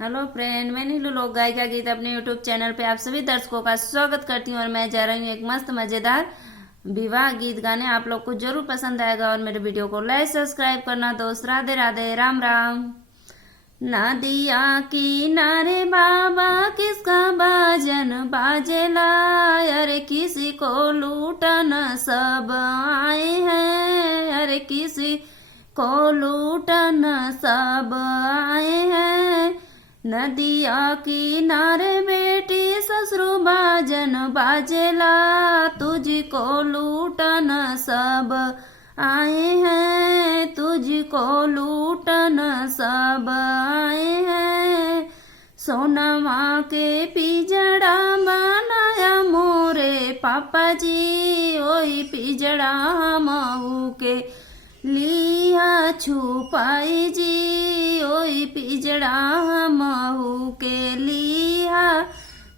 Hello friend, मैं नीलू लोक गायिका गीत अपने यूट्यूब चैनल पे आप सभी दर्शकों का स्वागत करती हूँ। और मैं जा रही हूँ एक मस्त मजेदार विवाह गीत गाने। आप लोग को जरूर पसंद आएगा और मेरे वीडियो को लाइक सब्सक्राइब करना। दोस्त राधे राधे, राम राम। नदिया किनारे बाबा किसका बाजन बाजेला, अरे किसी को लूटन सब आए हैं, अरे किसी को लूटन सब आए हैं। नदिया किनारे बेटी ससुर बाजन बाजेला, तुझको लूटन सब आए हैं, तुझको लूटन सब आए हैं। सोनमा के पिजड़ा बनाया मोरे पापा जी, ओई पिजड़ा महू के लिया छुपाई जी, ओई पिजड़ा महू के लिया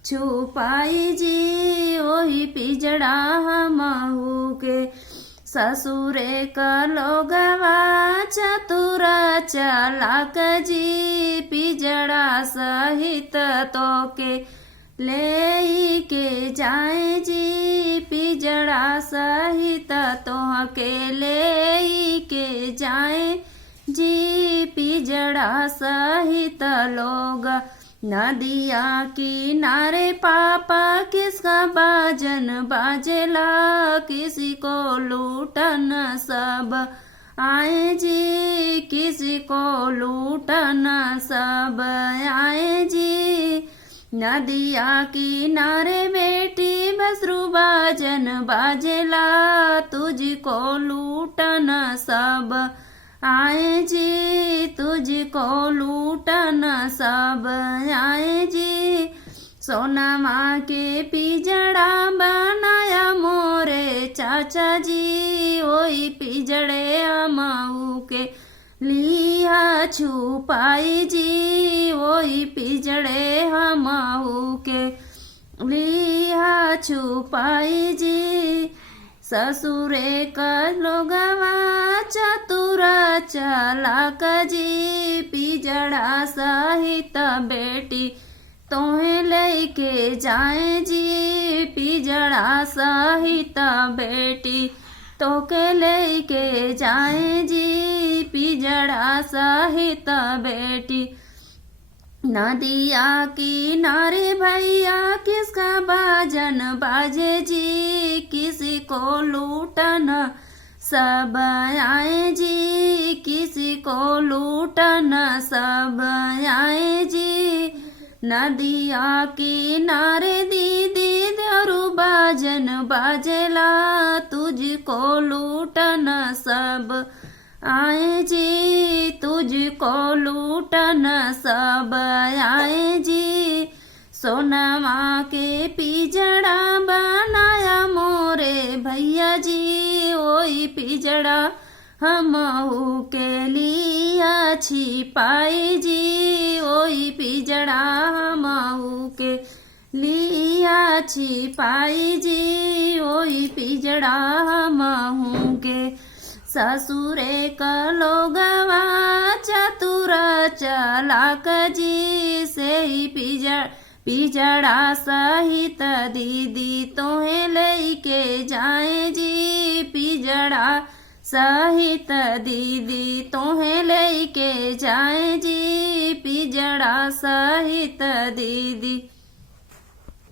छुपाई जी, ओही पिजड़ा महू के। ससुरे का लोगवा चतुर चालाक जी, पिजड़ा सहित तो के ले के जाए जी, पिजड़ा सहित तो के ले के जाए जी, पिजड़ा सहित लोग। नदिया किनारे पापा किसका बाजन बाजेला, किसी को लूटन सब आए जी, किसी को लूटन सब आए जी। नदिया किनारे बेटी बसरू बाजन बाजेला, तुझको लूटन सब आए जी, तुझको लूटन सब आए जी। सोनमा के पिजड़ा बनाया मोरे चाचा जी, ओई पिजड़े मऊ के लिया छुपाई जी, ओई पिजड़े मऊ के लिया छुपाई जी। ससुरे का लोगवा चतुर चालाक जी, पिजड़ा सहित बेटी तोहे लेके जाए जी, पिजड़ा सहित बेटी तोके लेके जाए जी, पिजड़ा सहित बेटी। नदिया किनारे भैया किसका बाजन बाजे जी, किसी को लूटन सब आए जी, किसी को लूटन सब आए जी। नदिया किनारे दीदी दरू बाजन बाजेला, तुझको लूटन सब आए जी, तुझको लूटन सब आए जी। सोनमा के पिजड़ा बनाया मोरे भैया जी, ओई पिजड़ा हमहू के लिया छिपाई जी, ओई पिजड़ा हमहू के लिया छिपाई जी, ओई पिजड़ा हमहू के। ससुरे का लोगवा चतुर चालाक जी, से ही पिजड़ा सहित दीदी तोहे लेके जाए जी, पिजड़ा सहित दीदी तोहे लेके जाए जी, पिजड़ा सहित दीदी।